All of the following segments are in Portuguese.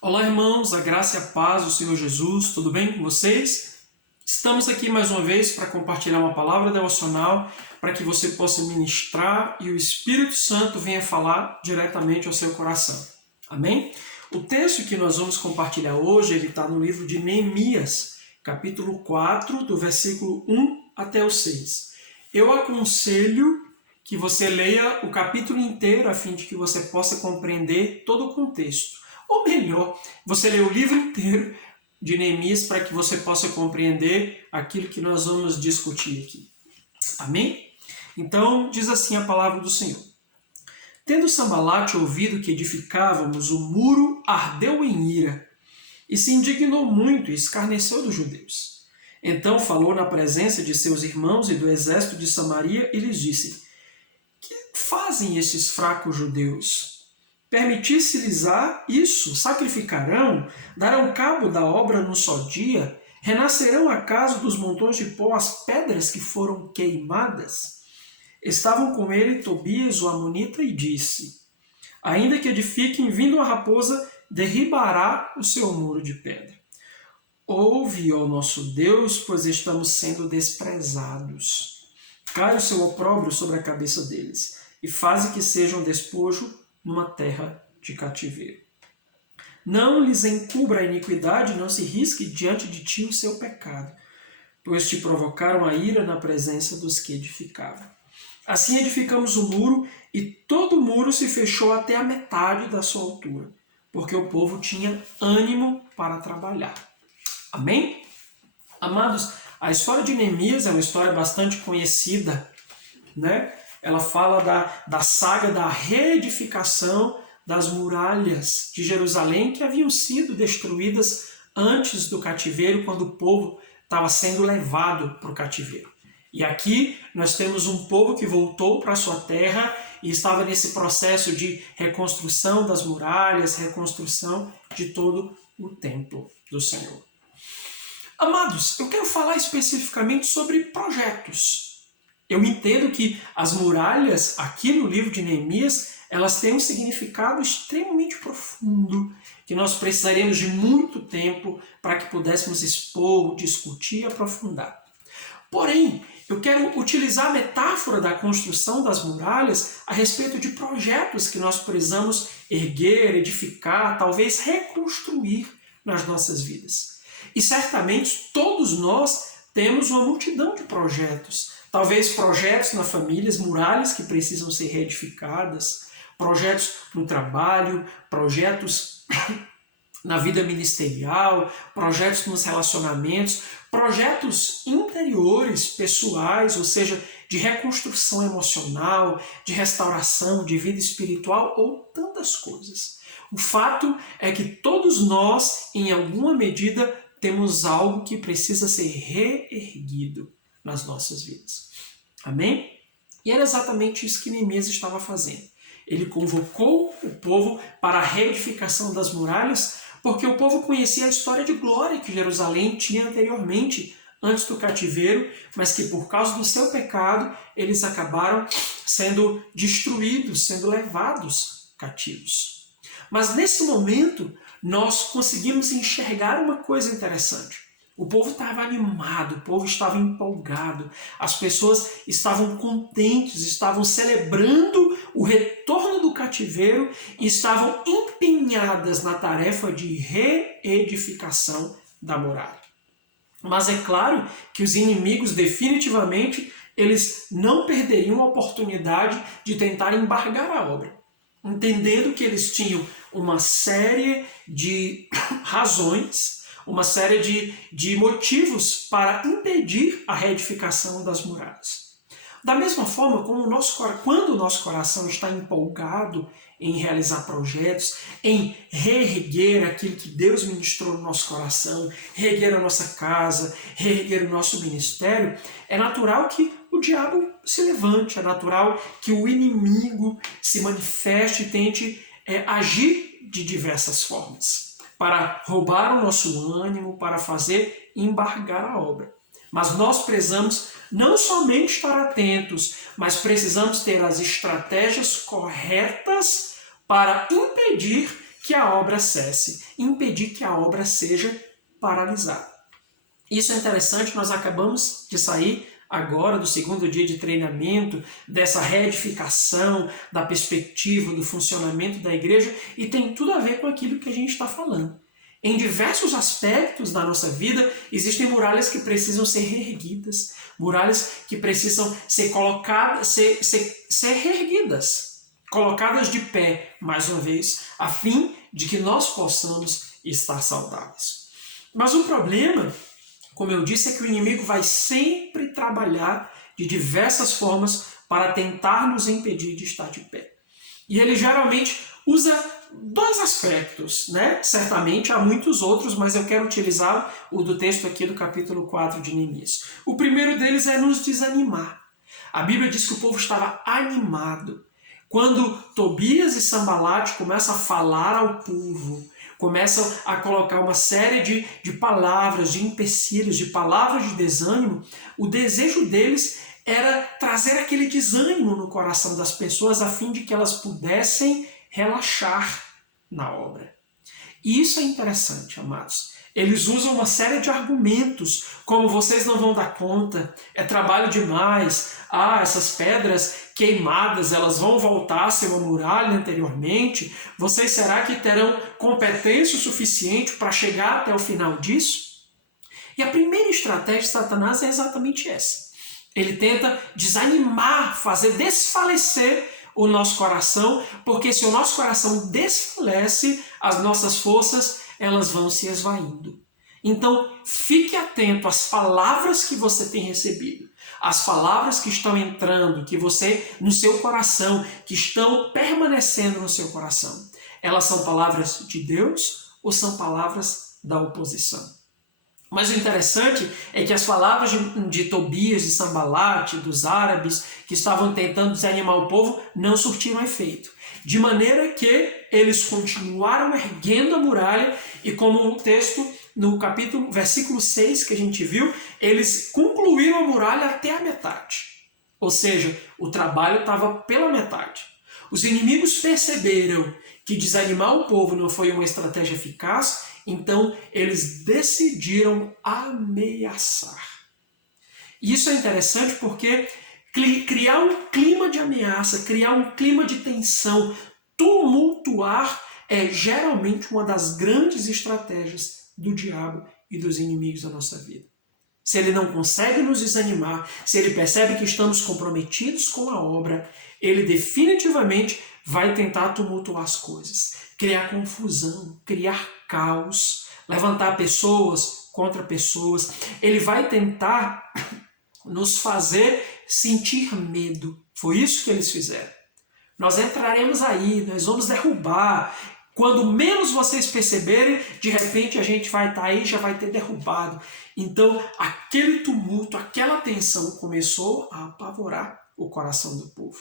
Olá, irmãos, a graça e a paz do Senhor Jesus, tudo bem com vocês? Estamos aqui mais uma vez para compartilhar uma palavra devocional para que você possa ministrar e o Espírito Santo venha falar diretamente ao seu coração. Amém? O texto que nós vamos compartilhar hoje, ele está no livro de Neemias, capítulo 4, do versículo 1 até o 6. Eu aconselho que você leia o capítulo inteiro a fim de que você possa compreender todo o contexto. Ou melhor, você lê o livro inteiro de Neemias para que você possa compreender aquilo que nós vamos discutir aqui. Amém? Então, diz assim a palavra do Senhor. Tendo Sambalate ouvido que edificávamos, o muro ardeu em ira, e se indignou muito e escarneceu dos judeus. Então falou na presença de seus irmãos e do exército de Samaria e lhes disse: que fazem estes fracos judeus? Permitisse-lhes isso, sacrificarão, darão cabo da obra num só dia, renascerão acaso dos montões de pó as pedras que foram queimadas? Estavam com ele Tobias, o amonita, e disse: ainda que edifiquem, vindo a raposa, derribará o seu muro de pedra. Ouve, ó nosso Deus, pois estamos sendo desprezados. Cai o seu opróbrio sobre a cabeça deles, e faze que sejam despojo numa terra de cativeiro. Não lhes encubra a iniquidade, não se risque diante de ti o seu pecado, pois te provocaram a ira na presença dos que edificavam. Assim edificamos o muro, e todo o muro se fechou até a metade da sua altura, porque o povo tinha ânimo para trabalhar. Amém? Amados, a história de Neemias é uma história bastante conhecida, né? Ela fala da saga da reedificação das muralhas de Jerusalém que haviam sido destruídas antes do cativeiro, quando o povo estava sendo levado para o cativeiro. E aqui nós temos um povo que voltou para a sua terra e estava nesse processo de reconstrução das muralhas, reconstrução de todo o templo do Senhor. Amados, eu quero falar especificamente sobre projetos. Eu entendo que as muralhas, aqui no livro de Neemias, elas têm um significado extremamente profundo, que nós precisaríamos de muito tempo para que pudéssemos expor, discutir e aprofundar. Porém, eu quero utilizar a metáfora da construção das muralhas a respeito de projetos que nós precisamos erguer, edificar, talvez reconstruir nas nossas vidas. E certamente todos nós temos uma multidão de projetos. Talvez projetos na família, muralhas que precisam ser reedificadas, projetos no trabalho, projetos na vida ministerial, projetos nos relacionamentos, projetos interiores, pessoais, ou seja, de reconstrução emocional, de restauração, de vida espiritual ou tantas coisas. O fato é que todos nós, em alguma medida, temos algo que precisa ser reerguido nas nossas vidas. Amém? E era exatamente isso que Neemias estava fazendo. Ele convocou o povo para a reedificação das muralhas, porque o povo conhecia a história de glória que Jerusalém tinha anteriormente, antes do cativeiro, mas que por causa do seu pecado, eles acabaram sendo destruídos, sendo levados cativos. Mas nesse momento, nós conseguimos enxergar uma coisa interessante. O povo estava animado, o povo estava empolgado, as pessoas estavam contentes, estavam celebrando o retorno do cativeiro e estavam empenhadas na tarefa de reedificação da muralha. Mas é claro que os inimigos definitivamente eles não perderiam a oportunidade de tentar embargar a obra, entendendo que eles tinham uma série de razões, uma série de motivos para impedir a reedificação das muralhas. Da mesma forma, quando o nosso coração está empolgado em realizar projetos, em reerguer aquilo que Deus ministrou no nosso coração, reerguer a nossa casa, reerguer o nosso ministério, é natural que o diabo se levante, é natural que o inimigo se manifeste e tente agir de diversas formas, para roubar o nosso ânimo, para fazer embargar a obra. Mas nós precisamos não somente estar atentos, mas precisamos ter as estratégias corretas para impedir que a obra cesse, impedir que a obra seja paralisada. Isso é interessante, nós acabamos de sair agora do segundo dia de treinamento, dessa reedificação, da perspectiva, do funcionamento da igreja, e tem tudo a ver com aquilo que a gente está falando. Em diversos aspectos da nossa vida, existem muralhas que precisam ser reerguidas, muralhas que precisam ser colocadas, ser reerguidas, colocadas de pé, mais uma vez, a fim de que nós possamos estar saudáveis. Mas o problema, como eu disse, é que o inimigo vai sempre trabalhar de diversas formas para tentar nos impedir de estar de pé. E ele geralmente usa dois aspectos, né? Certamente há muitos outros, mas eu quero utilizar o do texto aqui do capítulo 4 de Neemias. O primeiro deles é nos desanimar. A Bíblia diz que o povo estava animado. Quando Tobias e Sambalate começam a falar ao povo, começam a colocar uma série de palavras, de empecilhos, de palavras de desânimo, o desejo deles era trazer aquele desânimo no coração das pessoas a fim de que elas pudessem relaxar na obra. E isso é interessante, amados. Eles usam uma série de argumentos, como vocês não vão dar conta, é trabalho demais, essas pedras queimadas, elas vão voltar a ser uma muralha anteriormente, vocês será que terão competência o suficiente para chegar até o final disso? E a primeira estratégia de Satanás é exatamente essa. Ele tenta desanimar, fazer desfalecer o nosso coração, porque se o nosso coração desfalece, as nossas forças elas vão se esvaindo. Então, fique atento às palavras que você tem recebido, as palavras que estão entrando, no seu coração, que estão permanecendo no seu coração. Elas são palavras de Deus ou são palavras da oposição? Mas o interessante é que as palavras de Tobias, de Sambalate, dos árabes, que estavam tentando desanimar o povo, não surtiram efeito. De maneira que eles continuaram erguendo a muralha e, como o texto no versículo 6 que a gente viu, eles concluíram a muralha até a metade. Ou seja, o trabalho estava pela metade. Os inimigos perceberam que desanimar o povo não foi uma estratégia eficaz, então eles decidiram ameaçar. E isso é interessante porque criar um clima de ameaça, criar um clima de tensão, tumultuar é geralmente uma das grandes estratégias do diabo e dos inimigos da nossa vida. Se ele não consegue nos desanimar, se ele percebe que estamos comprometidos com a obra, ele definitivamente vai tentar tumultuar as coisas, criar confusão, criar caos, levantar pessoas contra pessoas. Ele vai tentar nos fazer sentir medo. Foi isso que eles fizeram. Nós entraremos aí, nós vamos derrubar. Quando menos vocês perceberem, de repente a gente vai estar aí, já vai ter derrubado. Então, aquele tumulto, aquela tensão começou a apavorar o coração do povo.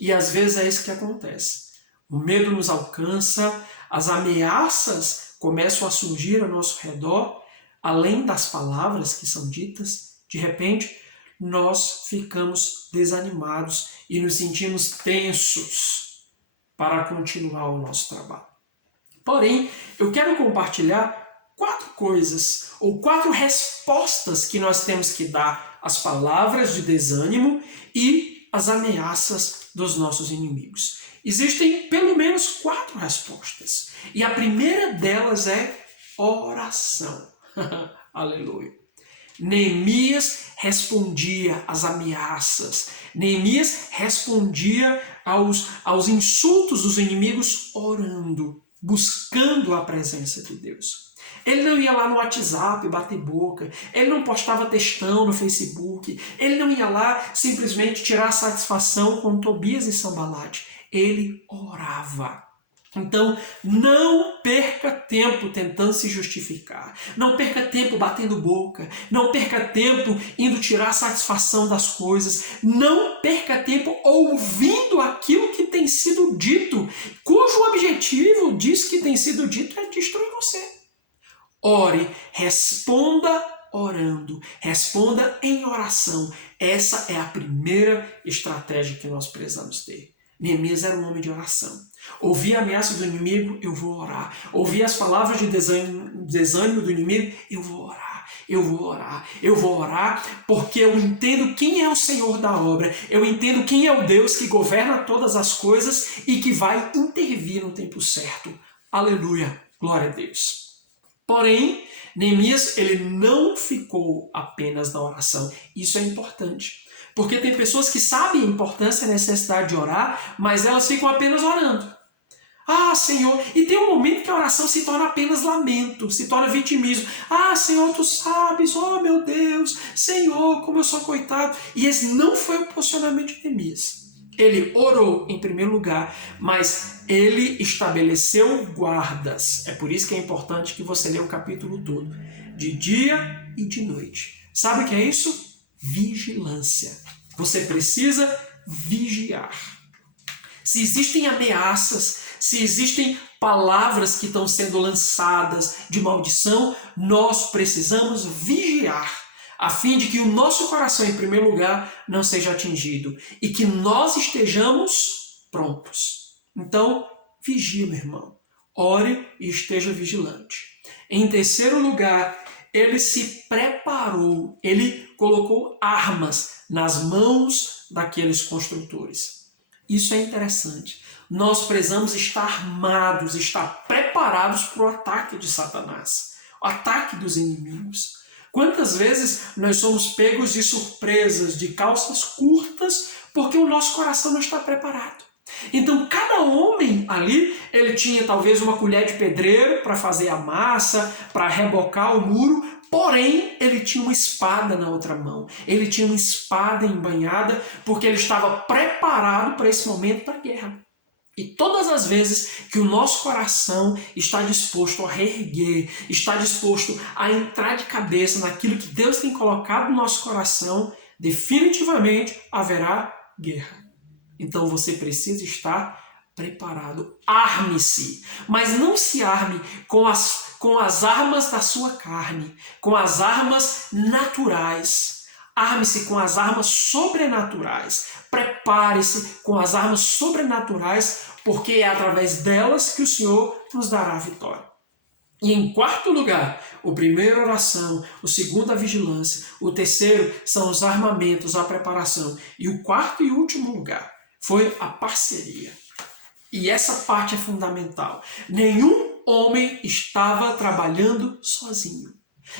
E às vezes é isso que acontece. O medo nos alcança, as ameaças começam a surgir ao nosso redor, além das palavras que são ditas, de repente nós ficamos desanimados e nos sentimos tensos para continuar o nosso trabalho. Porém, eu quero compartilhar 4 coisas, ou 4 respostas que nós temos que dar às palavras de desânimo e às ameaças dos nossos inimigos. Existem pelo menos 4 respostas. E a primeira delas é oração. Aleluia. Neemias respondia às ameaças. Neemias respondia aos insultos dos inimigos orando, buscando a presença de Deus. Ele não ia lá no WhatsApp bater boca, ele não postava textão no Facebook, ele não ia lá simplesmente tirar satisfação com Tobias e Sambalate. Ele orava. Então, não perca tempo tentando se justificar. Não perca tempo batendo boca. Não perca tempo indo tirar satisfação das coisas. Não perca tempo ouvindo aquilo que tem sido dito, cujo objetivo diz que tem sido dito é destruir você. Ore, responda orando, responda em oração. Essa é a primeira estratégia que nós precisamos ter. Neemias era um homem de oração. Ouvi a ameaça do inimigo, eu vou orar. Ouvi as palavras de desânimo do inimigo, eu vou orar. Eu vou orar, eu vou orar, porque eu entendo quem é o Senhor da obra, eu entendo quem é o Deus que governa todas as coisas e que vai intervir no tempo certo. Aleluia, glória a Deus. Porém, Neemias, ele não ficou apenas na oração. Isso é importante, porque tem pessoas que sabem a importância e a necessidade de orar, mas elas ficam apenas orando. Ah, Senhor, e tem um momento que a oração se torna apenas lamento, se torna vitimismo. Ah, Senhor, tu sabes, oh meu Deus, Senhor, como eu sou coitado. E esse não foi o posicionamento de Neemias. Ele orou em primeiro lugar, mas ele estabeleceu guardas. É por isso que é importante que você leia o capítulo todo, de dia e de noite. Sabe o que é isso? Vigilância. Você precisa vigiar. Se existem ameaças, se existem palavras que estão sendo lançadas de maldição, nós precisamos vigiar, a fim de que o nosso coração, em primeiro lugar, não seja atingido e que nós estejamos prontos. Então, vigie, meu irmão. Ore e esteja vigilante. Em terceiro lugar, ele se preparou, ele colocou armas nas mãos daqueles construtores. Isso é interessante. Nós precisamos estar armados, estar preparados para o ataque de Satanás, o ataque dos inimigos. Quantas vezes nós somos pegos de surpresas, de calças curtas, porque o nosso coração não está preparado. Então, cada homem ali, ele tinha talvez uma colher de pedreiro para fazer a massa, para rebocar o muro, porém, ele tinha uma espada na outra mão. Ele tinha uma espada embanhada, porque ele estava preparado para esse momento da guerra. E todas as vezes que o nosso coração está disposto a reerguer, está disposto a entrar de cabeça naquilo que Deus tem colocado no nosso coração, definitivamente haverá guerra. Então você precisa estar preparado. Arme-se, mas não se arme com as armas da sua carne, com as armas naturais. Arme-se com as armas sobrenaturais. Prepare-se com as armas sobrenaturais, porque é através delas que o Senhor nos dará a vitória. E em quarto lugar, o primeiro, a oração, o segundo, a vigilância, o terceiro são os armamentos, a preparação, e o quarto e último lugar foi a parceria. E essa parte é fundamental. Nenhum homem estava trabalhando sozinho.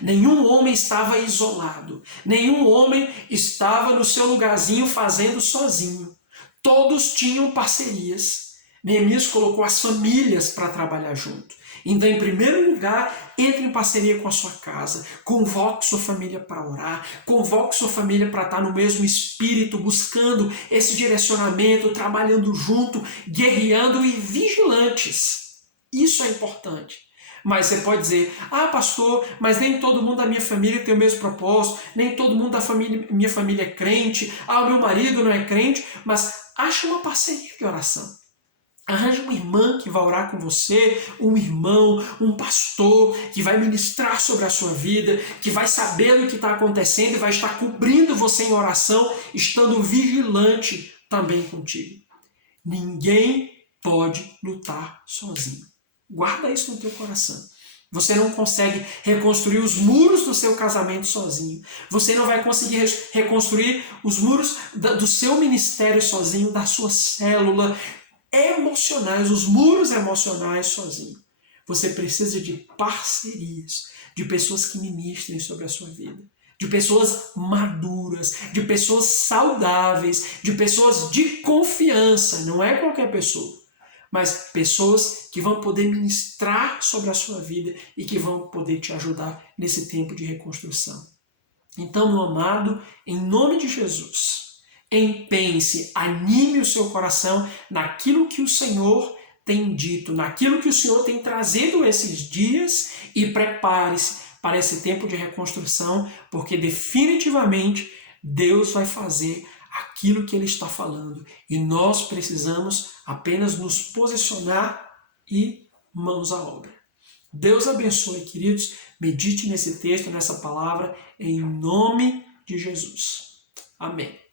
Nenhum homem estava isolado. Nenhum homem estava no seu lugarzinho fazendo sozinho. Todos tinham parcerias. Neemias colocou as famílias para trabalhar junto. Então, em primeiro lugar, entre em parceria com a sua casa, convoque sua família para orar, convoque sua família para estar no mesmo espírito, buscando esse direcionamento, trabalhando junto, guerreando e vigilantes. Isso é importante. Mas você pode dizer, ah, pastor, mas nem todo mundo da minha família tem o mesmo propósito, nem todo mundo da minha família é crente, ah, o meu marido não é crente, mas acha uma parceria de oração. Arranje uma irmã que vai orar com você, um irmão, um pastor que vai ministrar sobre a sua vida, que vai saber o que está acontecendo e vai estar cobrindo você em oração, estando vigilante também contigo. Ninguém pode lutar sozinho. Guarda isso no teu coração. Você não consegue reconstruir os muros do seu casamento sozinho. Você não vai conseguir reconstruir os muros do seu ministério sozinho, da sua célula emocionais, os muros emocionais sozinho. Você precisa de parcerias, de pessoas que ministrem sobre a sua vida, de pessoas maduras, de pessoas saudáveis, de pessoas de confiança. Não é qualquer pessoa, mas pessoas que vão poder ministrar sobre a sua vida e que vão poder te ajudar nesse tempo de reconstrução. Então, meu amado, em nome de Jesus, empenhe-se, anime o seu coração naquilo que o Senhor tem dito, naquilo que o Senhor tem trazido esses dias e prepare-se para esse tempo de reconstrução, porque definitivamente Deus vai fazer aquilo que Ele está falando e nós precisamos apenas nos posicionar e mãos à obra. Deus abençoe, queridos, medite nesse texto, nessa palavra, em nome de Jesus. Amém.